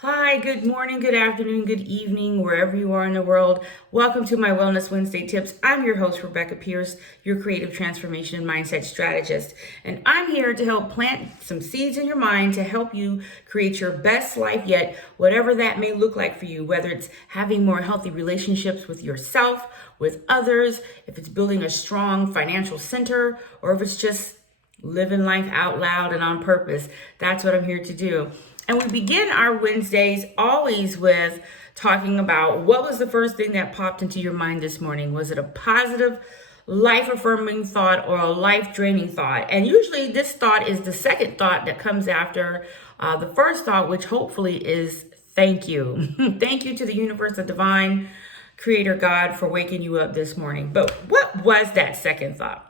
Hi, good morning, good afternoon, good evening, wherever you are in the world. Welcome to my Wellness Wednesday Tips. I'm your host, Rebecca Pierce, your creative transformation and mindset strategist. And I'm here to help plant some seeds in your mind to help you create your best life yet, whatever that may look like for you, whether it's having more healthy relationships with yourself, with others, if it's building a strong financial center, or if it's just living life out loud and on purpose. That's what I'm here to do. And we begin our Wednesdays always with talking about what was the first thing that popped into your mind this morning. Was it a positive, life affirming thought or a life draining thought? And usually this thought is the second thought that comes after the first thought, which hopefully is thank you. Thank you to the universe, the divine creator God, for waking you up this morning. But what was that second thought?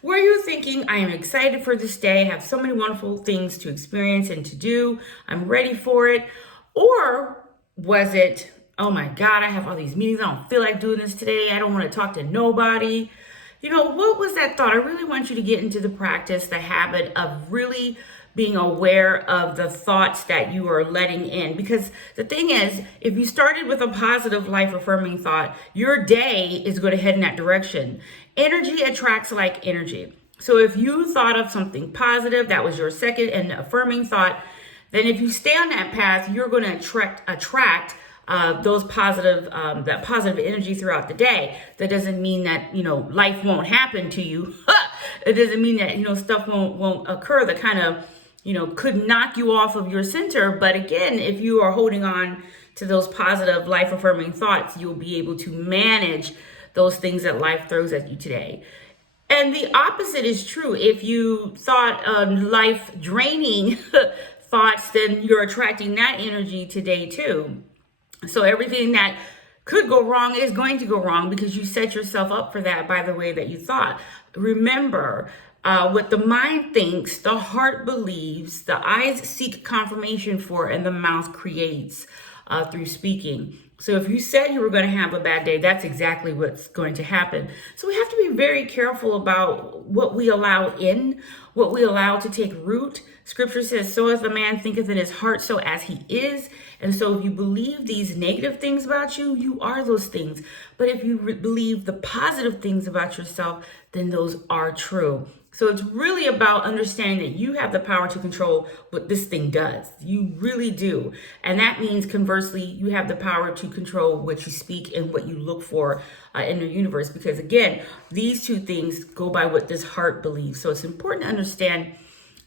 Were you thinking, I am excited for this day, I have so many wonderful things to experience and to do, I'm ready for it? Or was it, oh my God, I have all these meetings, I don't feel like doing this today, I don't want to talk to nobody? What was that thought? I really want you to get into the practice, the habit of really being aware of the thoughts that you are letting in. Because the thing is, if you started with a positive, life affirming thought, your day is going to head in that direction. Energy attracts like energy. So if you thought of something positive, that was your second and affirming thought, then if you stay on that path, you're going to attract those positive that positive energy throughout the day. That doesn't mean that life won't happen to you. It doesn't mean that stuff won't occur that kind of could knock you off of your center. But again, if you are holding on to those positive life affirming thoughts, you'll be able to manage those things that life throws at you today. And the opposite is true. If you thought life draining thoughts, then you're attracting that energy today too. So everything that could go wrong is going to go wrong because you set yourself up for that by the way that you thought. Remember, what the mind thinks, the heart believes, the eyes seek confirmation for, and the mouth creates through speaking. So if you said you were going to have a bad day, that's exactly what's going to happen. So we have to be very careful about what we allow in, what we allow to take root. Scripture says, so as a man thinketh in his heart, so as he is. And so if you believe these negative things about you, you are those things. But if you believe the positive things about yourself, then those are true. So it's really about understanding that you have the power to control what this thing does. You really do. And that means conversely, you have the power to control what you speak and what you look for in the universe. Because again, these two things go by what this heart believes. So it's important to understand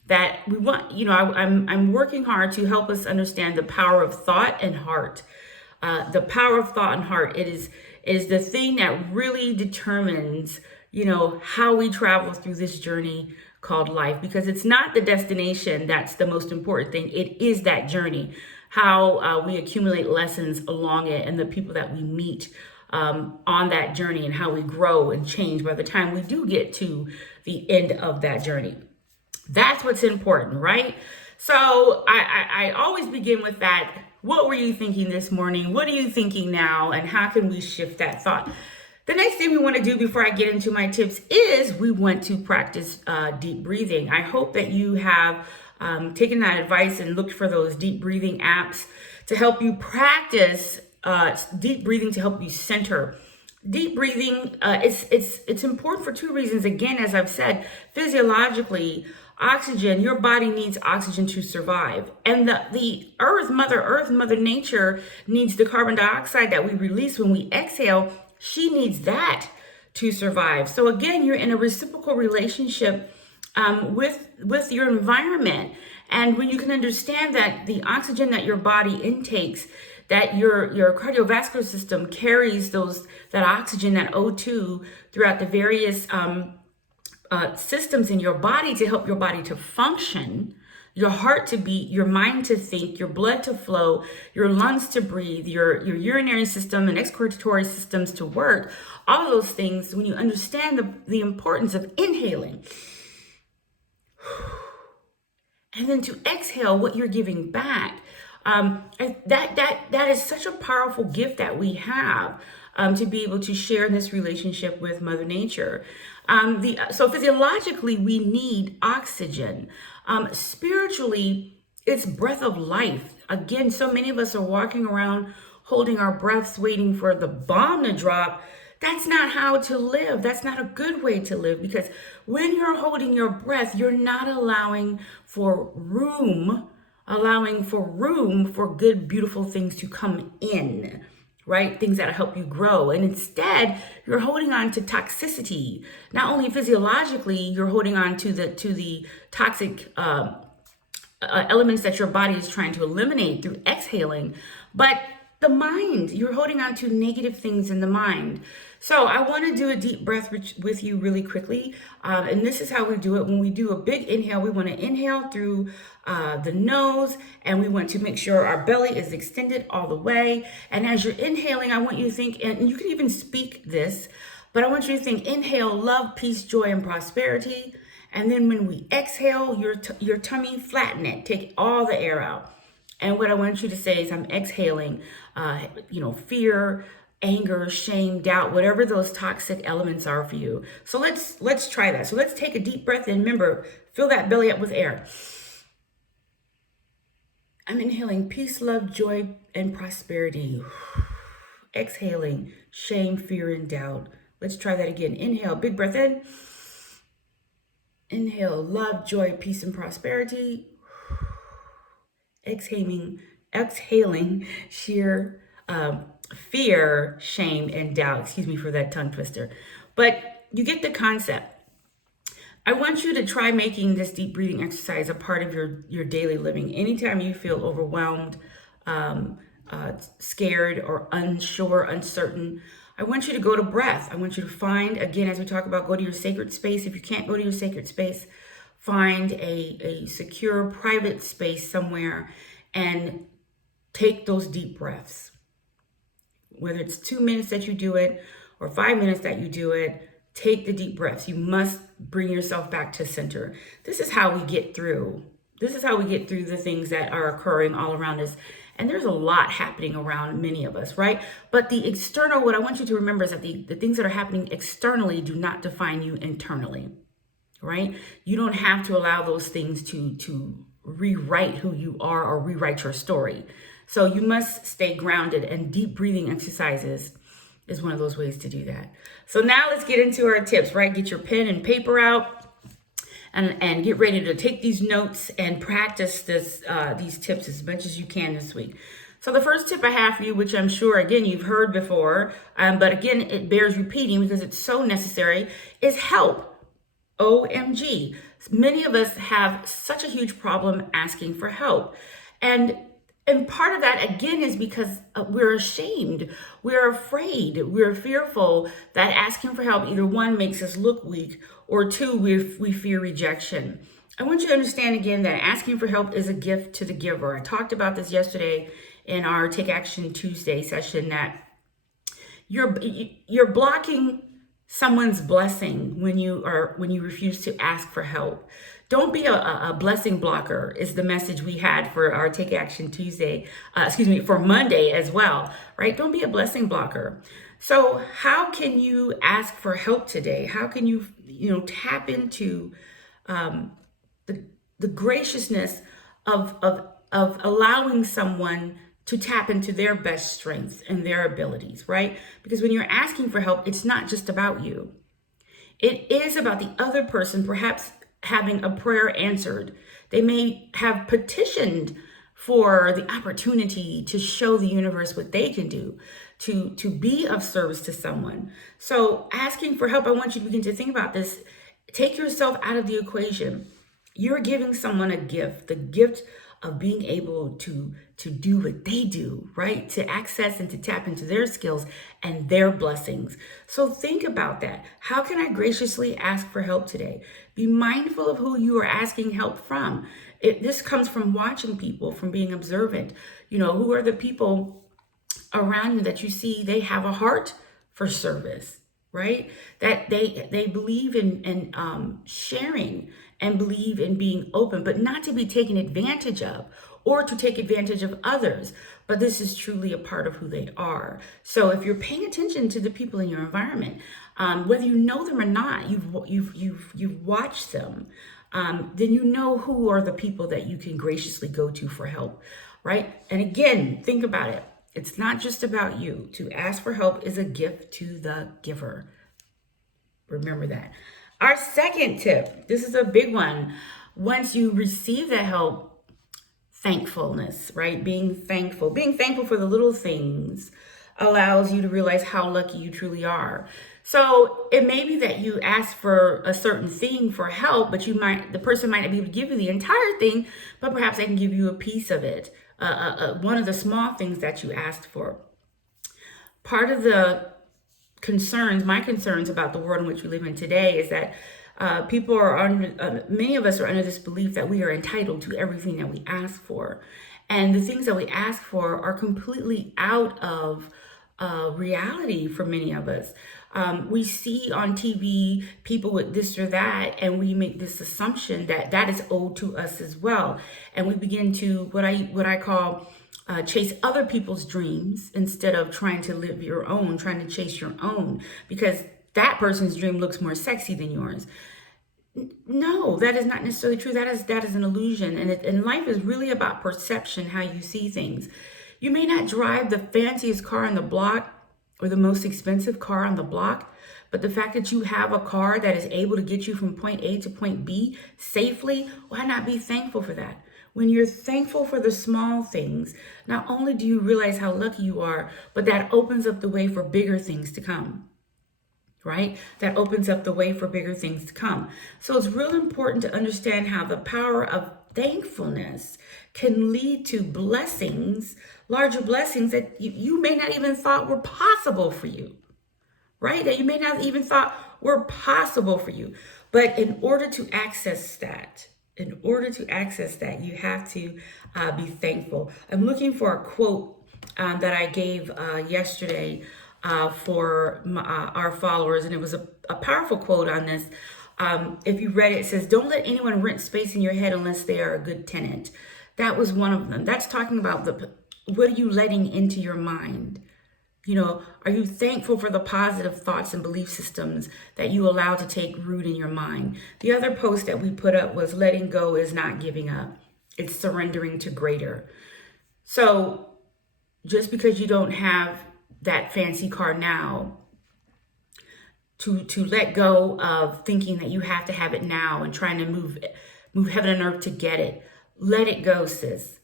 that we want, I'm working hard to help us understand the power of thought and heart. The power of thought and heart, it is the thing that really determines how we travel through this journey called life, because it's not the destination that's the most important thing. It is that journey, how we accumulate lessons along it and the people that we meet on that journey and how we grow and change by the time we do get to the end of that journey. That's what's important, right? So I always begin with that. What were you thinking this morning? What are you thinking now? And how can we shift that thought? The next thing we want to do before I get into my tips is we want to practice deep breathing. I hope that you have taken that advice and looked for those deep breathing apps to help you practice deep breathing, to help you center. Deep breathing, it's important for two reasons. Again, as I've said, physiologically, oxygen, your body needs oxygen to survive. And the earth, Mother Nature needs the carbon dioxide that we release when we exhale. She needs that to survive. So again, you're in a reciprocal relationship with your environment. And when you can understand that the oxygen that your body intakes, that your cardiovascular system carries that oxygen, that O2, throughout the various systems in your body to help your body to function, your heart to beat, your mind to think, your blood to flow, your lungs to breathe, your urinary system and excretory systems to work, all of those things, when you understand the importance of inhaling and then to exhale what you're giving back, that is such a powerful gift that we have to be able to share in this relationship with Mother Nature. So physiologically, we need oxygen. Spiritually, It's breath of life. Again, so many of us are walking around holding our breaths, waiting for the bomb to drop. That's not how to live. That's not a good way to live, because when you're holding your breath, you're not allowing for room for good, beautiful things to come in, right? Things that help you grow. And instead, you're holding on to toxicity. Not only physiologically, you're holding on to the toxic elements that your body is trying to eliminate through exhaling, but the mind, you're holding on to negative things in the mind. So I want to do a deep breath with you really quickly. And this is how we do it. When we do a big inhale, we want to inhale through the nose, and we want to make sure our belly is extended all the way. And as you're inhaling, I want you to think, and you can even speak this, but I want you to think, inhale, love, peace, joy, and prosperity. And then when we exhale, your tummy, flatten it. Take all the air out. And what I want you to say is, I'm exhaling, fear, anger, shame, doubt, whatever those toxic elements are for you. So let's try that. So let's take a deep breath in. Remember, fill that belly up with air. I'm inhaling peace, love, joy, and prosperity. Exhaling shame, fear, and doubt. Let's try that again. Inhale, big breath in. Inhale, love, joy, peace, and prosperity. Exhaling sheer fear, shame, and doubt. Excuse me for that tongue twister. But you get the concept. I want you to try making this deep breathing exercise a part of your daily living. Anytime you feel overwhelmed, scared, or unsure, uncertain, I want you to go to breath. I want you to find, again, as we talk about, go to your sacred space. If you can't go to your sacred space, find a secure, private space somewhere and take those deep breaths. Whether it's 2 minutes that you do it or 5 minutes that you do it, take the deep breaths. You must bring yourself back to center. This is how we get through. This is how we get through the things that are occurring all around us. And there's a lot happening around many of us, right? But the external, what I want you to remember is that the things that are happening externally do not define you internally, right? You don't have to allow those things to rewrite who you are or rewrite your story. So you must stay grounded, and deep breathing exercises is one of those ways to do that. So now let's get into our tips, right? Get your pen and paper out and get ready to take these notes and practice these tips as much as you can this week. So the first tip I have for you, which I'm sure, again, you've heard before, but again, it bears repeating because it's so necessary, is help. OMG. Many of us have such a huge problem asking for help. And part of that, again, is because we're ashamed, we're afraid, we're fearful that asking for help, either one, makes us look weak, or two, we fear rejection. I want you to understand, again, that asking for help is a gift to the giver. I talked about this yesterday in our Take Action Tuesday session, that you're blocking someone's blessing when you refuse to ask for help. Don't be a blessing blocker is the message we had for our Take Action Tuesday, for Monday as well, right? Don't be a blessing blocker. So how can you ask for help today? How can you tap into the graciousness of allowing someone to tap into their best strengths and their abilities, right? Because when you're asking for help, it's not just about you. It is about the other person, perhaps having a prayer answered. They may have petitioned for the opportunity to show the universe what they can do, to be of service to someone. So asking for help, I want you to begin to think about this. Take yourself out of the equation. You're giving someone a gift, the gift of being able to do what they do, right? To access and to tap into their skills and their blessings. So think about that. How can I graciously ask for help today? Be mindful of who you are asking help from. This comes from watching people, from being observant. Who are the people around you that you see they have a heart for service, right? That they believe in sharing and believe in being open, but not to be taken advantage of or to take advantage of others. But this is truly a part of who they are. So if you're paying attention to the people in your environment, whether you know them or not, you've watched them. then you know who are the people that you can graciously go to for help, right? And again, think about it. It's not just about you. To ask for help is a gift to the giver. Remember that. Our second tip, this is a big one. Once you receive that help, thankfulness, right? Being thankful for the little things allows you to realize how lucky you truly are. So it may be that you ask for a certain thing for help, but the person might not be able to give you the entire thing, but perhaps they can give you a piece of it, one of the small things that you asked for. Part of my concerns about the world in which we live in today is that many of us are under this belief that we are entitled to everything that we ask for. And the things that we ask for are completely out of reality for many of us. We see on TV people with this or that, and we make this assumption that that is owed to us as well. And we begin to, what I call, chase other people's dreams instead of trying to live your own, trying to chase your own, because that person's dream looks more sexy than yours. No, that is not necessarily true. That is an illusion. And life is really about perception, how you see things. You may not drive the fanciest car on the block or the most expensive car on the block, but the fact that you have a car that is able to get you from point A to point B safely, why not be thankful for that? When you're thankful for the small things, not only do you realize how lucky you are, but that opens up the way for bigger things to come, right? That opens up the way for bigger things to come. So it's real important to understand how the power of thankfulness can lead to blessings, larger blessings that you may not even thought were possible for you, right? That you may not even thought were possible for you. But in order to access that, you have to be thankful. I'm looking for a quote that I gave yesterday for our followers, and it was a powerful quote on this. If you read it, it says, "Don't let anyone rent space in your head unless they are a good tenant." That was one of them. That's talking about what are you letting into your mind? Are you thankful for the positive thoughts and belief systems that you allow to take root in your mind? The other post that we put up was, letting go is not giving up. It's surrendering to greater. So just because you don't have that fancy car now, to let go of thinking that you have to have it now and trying to move heaven and earth to get it. Let it go, sis.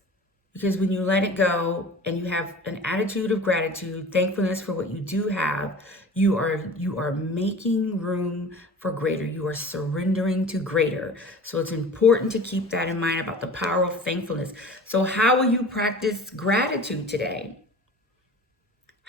Because when you let it go and you have an attitude of gratitude, thankfulness for what you do have, you are making room for greater. You are surrendering to greater. So it's important to keep that in mind about the power of thankfulness. So how will you practice gratitude today?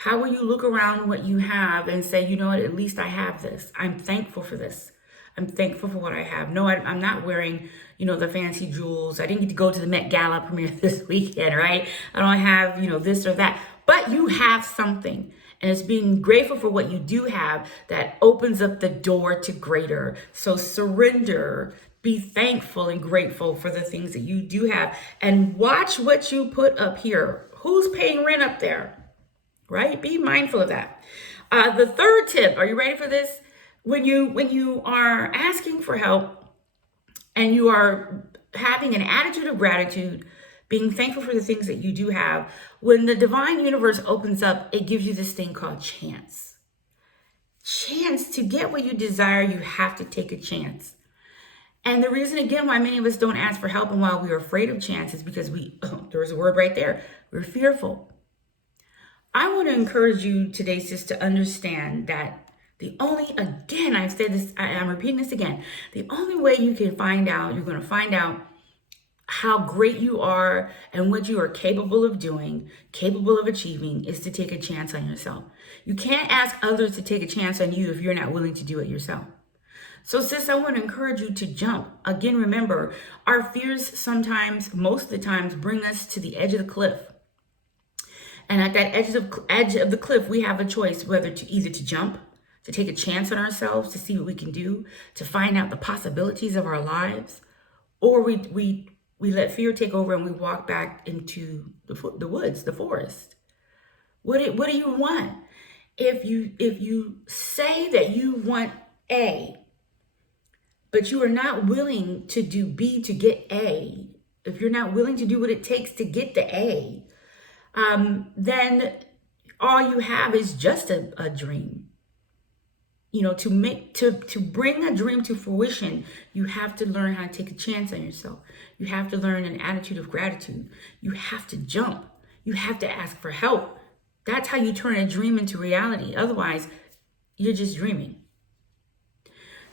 How will you look around what you have and say, you know what, at least I have this. I'm thankful for this. I'm thankful for what I have. No, I'm not wearing, the fancy jewels. I didn't get to go to the Met Gala premiere this weekend, right? I don't have, this or that. But you have something. And it's being grateful for what you do have that opens up the door to greater. So surrender, be thankful and grateful for the things that you do have. And watch what you put up here. Who's paying rent up there? Right? Be mindful of that. The third tip, are you ready for this? When you are asking for help and you are having an attitude of gratitude, being thankful for the things that you do have, when the divine universe opens up, it gives you this thing called chance. Chance to get what you desire, you have to take a chance. And the reason, again, why many of us don't ask for help and why we're afraid of chance is because there's a word right there, we're fearful. I want to encourage you today, sis, to understand that I've said this, I'm repeating this again, the only way you're going to find out how great you are and what you are capable of doing, capable of achieving, is to take a chance on yourself. You can't ask others to take a chance on you if you're not willing to do it yourself. So sis, I want to encourage you to jump. Again, remember, our fears sometimes, most of the times, bring us to the edge of the cliff. And at that edge of the cliff, we have a choice whether to jump, to take a chance on ourselves, to see what we can do, to find out the possibilities of our lives, or we let fear take over and we walk back into the woods, the forest. What do you want? If you say that you want A, but you are not willing to do B to get A, if you're not willing to do what it takes to get the A, then all you have is just a dream. You know, to bring a dream to fruition, you have to learn how to take a chance on yourself. You have to learn an attitude of gratitude. You have to jump. You have to ask for help. That's how you turn a dream into reality. Otherwise, you're just dreaming.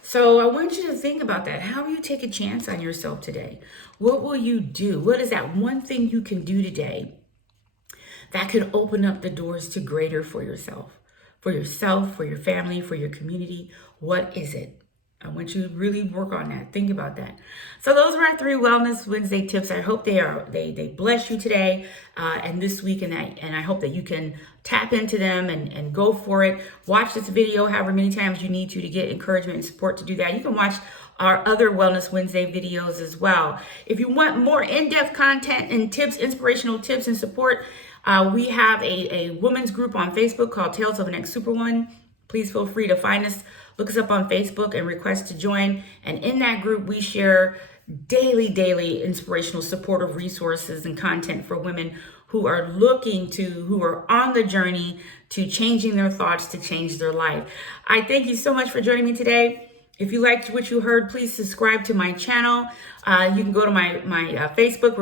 So I want you to think about that. How will you take a chance on yourself today? What will you do? What is that one thing you can do today that could open up the doors to greater for yourself, for your family, for your community? What is it? I want you to really work on that. Think about that. So those are our 3 Wellness Wednesday tips. I hope they bless you today and this week, and I hope that you can tap into them and go for it. Watch this video however many times you need to get encouragement and support to do that. You can watch our other Wellness Wednesday videos as well. If you want more in-depth content and tips, inspirational tips and support, we have a women's group on Facebook called Tales of an Ex-Superwoman. Please feel free to find us, look us up on Facebook and request to join. And in that group, we share daily inspirational supportive resources and content for women who are who are on the journey to changing their thoughts to change their life. I thank you so much for joining me today. If you liked what you heard, please subscribe to my channel. You can go to my Facebook,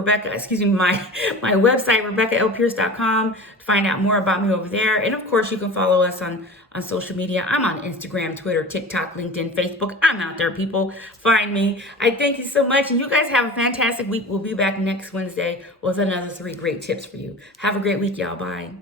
my website, RebeccaLPierce.com, to find out more about me over there. And of course, you can follow us on social media. I'm on Instagram, Twitter, TikTok, LinkedIn, Facebook. I'm out there, people. Find me. I thank you so much. And you guys have a fantastic week. We'll be back next Wednesday with another 3 great tips for you. Have a great week, y'all. Bye.